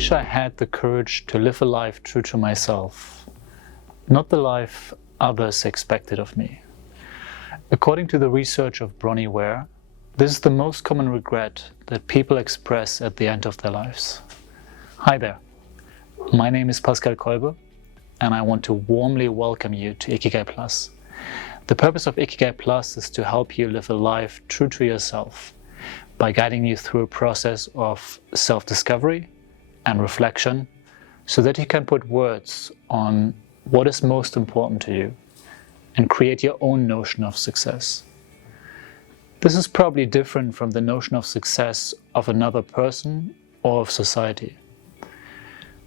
wish I had the courage to live a life true to myself, not the life others expected of me. According to the research of Bronnie Ware, this is the most common regret that people express at the end of their lives. Hi there, my name is Pascal Kolbe, and I want to warmly welcome you to Ikigai Plus. The purpose of Ikigai Plus is to help you live a life true to yourself by guiding you through a process of self-discovery and reflection so that you can put words on what is most important to you and create your own notion of success. This is probably different from the notion of success of another person or of society.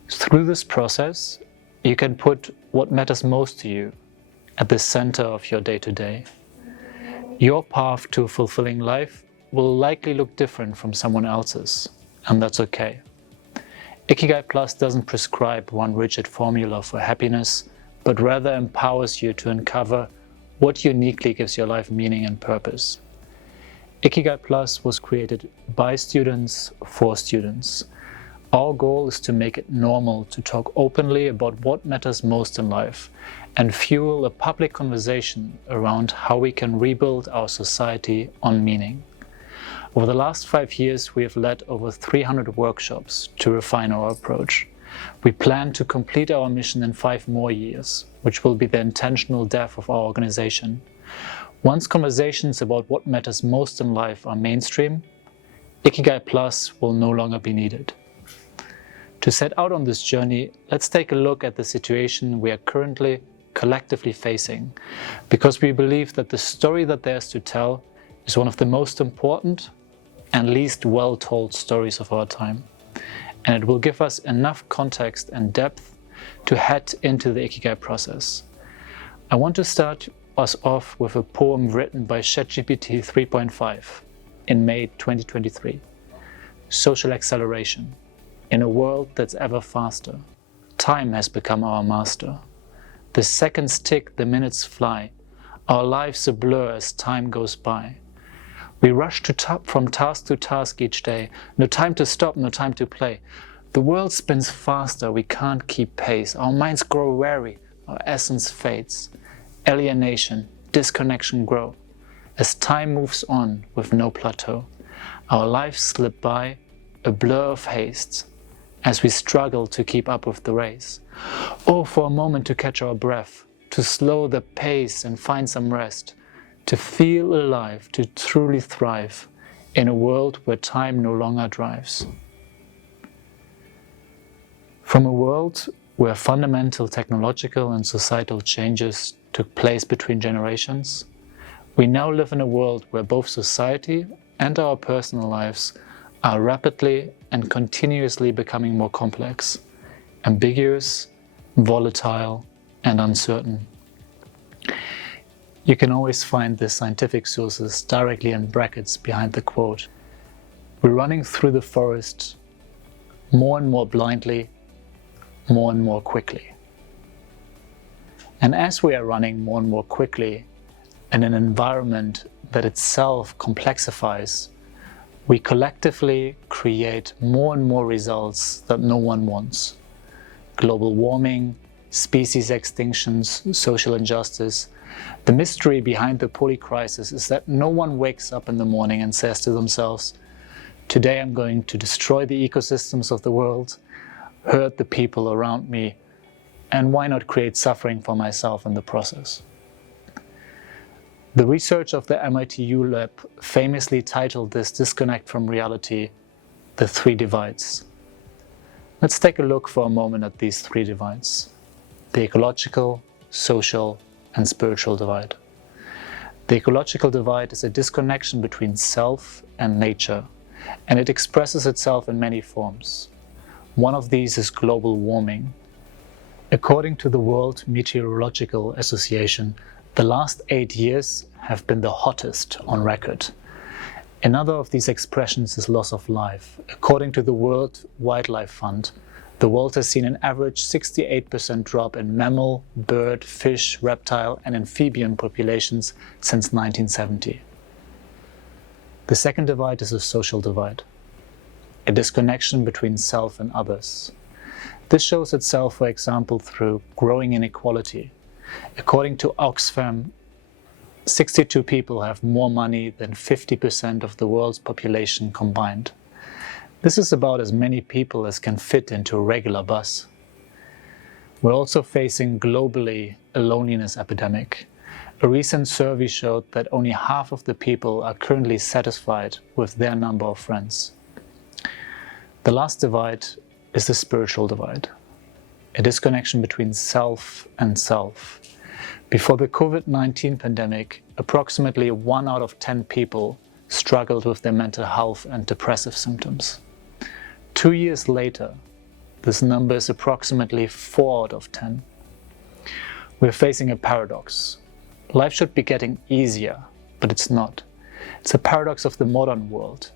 Through this process, you can put what matters most to you at the center of your day-to-day. Your path to a fulfilling life will likely look different from someone else's, and that's okay. Ikigai Plus doesn't prescribe one rigid formula for happiness, but rather empowers you to uncover what uniquely gives your life meaning and purpose. Ikigai Plus was created by students for students. Our goal is to make it normal to talk openly about what matters most in life and fuel a public conversation around how we can rebuild our society on meaning. Over the last 5 years, we have led over 300 workshops to refine our approach. We plan to complete our mission in 5 more years, which will be the intentional depth of our organization. Once conversations about what matters most in life are mainstream, Ikigai Plus will no longer be needed. To set out on this journey, let's take a look at the situation we are currently collectively facing, because we believe that the story that there's to tell is one of the most important and least well-told stories of our time. And it will give us enough context and depth to head into the Ikigai process. I want to start us off with a poem written by ChatGPT 3.5 in May 2023. Social acceleration. In a world that's ever faster, time has become our master. The seconds tick, the minutes fly. Our lives a blur as time goes by. We rush from task to task each day. No time to stop, no time to play. The world spins faster, we can't keep pace. Our minds grow weary, our essence fades. Alienation, disconnection grow. As time moves on with no plateau, our lives slip by, a blur of haste, as we struggle to keep up with the race. Oh, for a moment to catch our breath, to slow the pace and find some rest, to feel alive, to truly thrive in a world where time no longer drives. From a world where fundamental technological and societal changes took place between generations, we now live in a world where both society and our personal lives are rapidly and continuously becoming more complex, ambiguous, volatile, and uncertain. You can always find the scientific sources directly in brackets behind the quote. We're running through the forest more and more blindly, more and more quickly. And as we are running more and more quickly in an environment that itself complexifies, we collectively create more and more results that no one wants. Global warming, species extinctions, social injustice. The mystery behind the poly crisis is that no one wakes up in the morning and says to themselves, today I'm going to destroy the ecosystems of the world, hurt the people around me, and why not create suffering for myself in the process? The research of the MIT U Lab famously titled this disconnect from reality, the 3 divides. Let's take a look for a moment at these 3 divides: the ecological, social, and spiritual divide. The ecological divide is a disconnection between self and nature, and it expresses itself in many forms. One of these is global warming. According to the World Meteorological Association, the last 8 years have been the hottest on record. Another of these expressions is loss of life. According to the World Wildlife Fund, the world has seen an average 68% drop in mammal, bird, fish, reptile and amphibian populations since 1970. The second divide is a social divide. a disconnection between self and others. This shows itself, for example, through growing inequality. According to Oxfam, 62 people have more money than 50% of the world's population combined. This is about as many people as can fit into a regular bus. We're also facing globally a loneliness epidemic. A recent survey showed that only half of the people are currently satisfied with their number of friends. The last divide is the spiritual divide, a disconnection between self and self. Before the COVID-19 pandemic, approximately 1 out of 10 people struggled with their mental health and depressive symptoms. 2 years later, this number is approximately 4 out of 10. We're facing a paradox. Life should be getting easier, but it's not. It's a paradox of the modern world.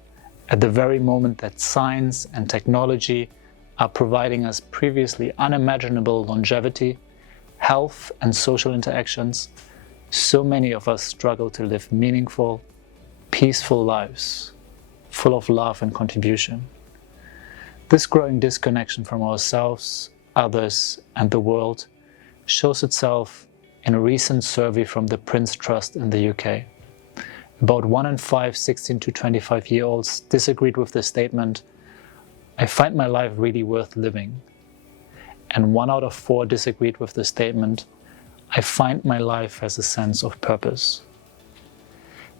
At the very moment that science and technology are providing us previously unimaginable longevity, health and social interactions, so many of us struggle to live meaningful, peaceful lives, full of love and contribution. This growing disconnection from ourselves, others, and the world shows itself in a recent survey from the Prince Trust in the UK. About 1 in 5 16 to 25-year-olds disagreed with the statement, "I find my life really worth living." And 1 out of 4 disagreed with the statement, "I find my life has a sense of purpose."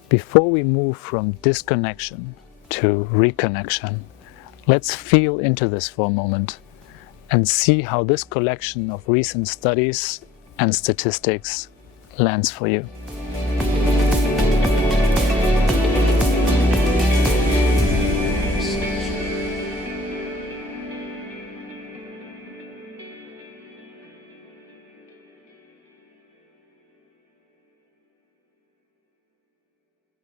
Before we move from disconnection to reconnection, let's feel into this for a moment and see how this collection of recent studies and statistics lands for you.